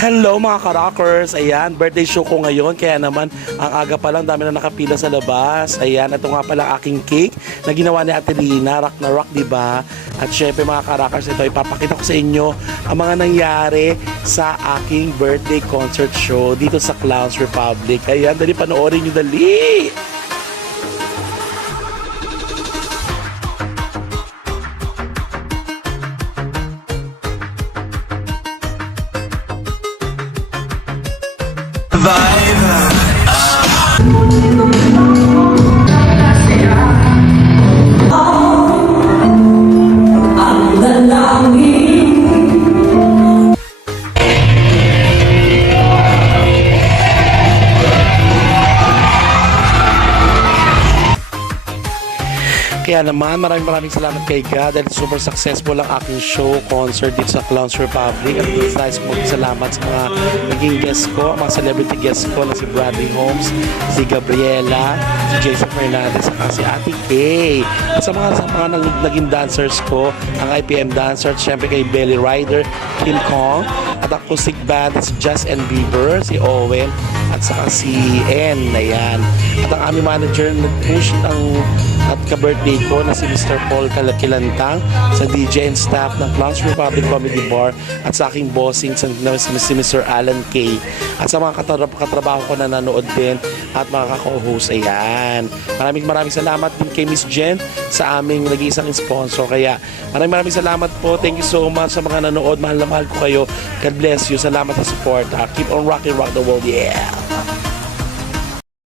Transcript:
Hello mga ka-rockers! Ayan, birthday show ko ngayon. Kaya naman, ang aga pa lang, dami na nakapila sa labas. Ayan, ito nga pala aking cake na ginawa ni Ate Lina. Rock na rock, diba? At syempre mga ka-rockers, ito ipapakita ko sa inyo ang mga nangyari sa aking birthday concert show dito sa Clowns Republic. Ayan, dali panoorin nyo, dali! Kaya naman, maraming salamat kay God dahil super successful ang aking show, concert dito sa Clowns Republic. At nais ko salamat sa mga naging guests ko, mga celebrity guests ko na si Bradley Holmes, si Gabriela, si Jason Fernandez, at si Ate Kay. At sa mga naging dancers ko, ang IPM dancers, syempre kay Belly Rider, Kim Kong, at acoustic band, si Just and Bieber, si Owen, at saka si N. Ayan. At ang aming manager nag-push at ka-birthday ko na si Mr. Paul Kilantang sa DJ and staff ng Clowns Republic Comedy Bar at sa aking bossing si Mr. Alan K. At sa mga katrabaho ko na nanood din at mga ka-co-host. Ayan. Maraming salamat din kay Miss Jen sa aming nag-iisang sponsor. Kaya maraming salamat po. Thank you so much sa mga nanood. Mahal na mahal ko kayo. God bless you. Salamat sa support. Keep on rocking, rock the world. Yeah!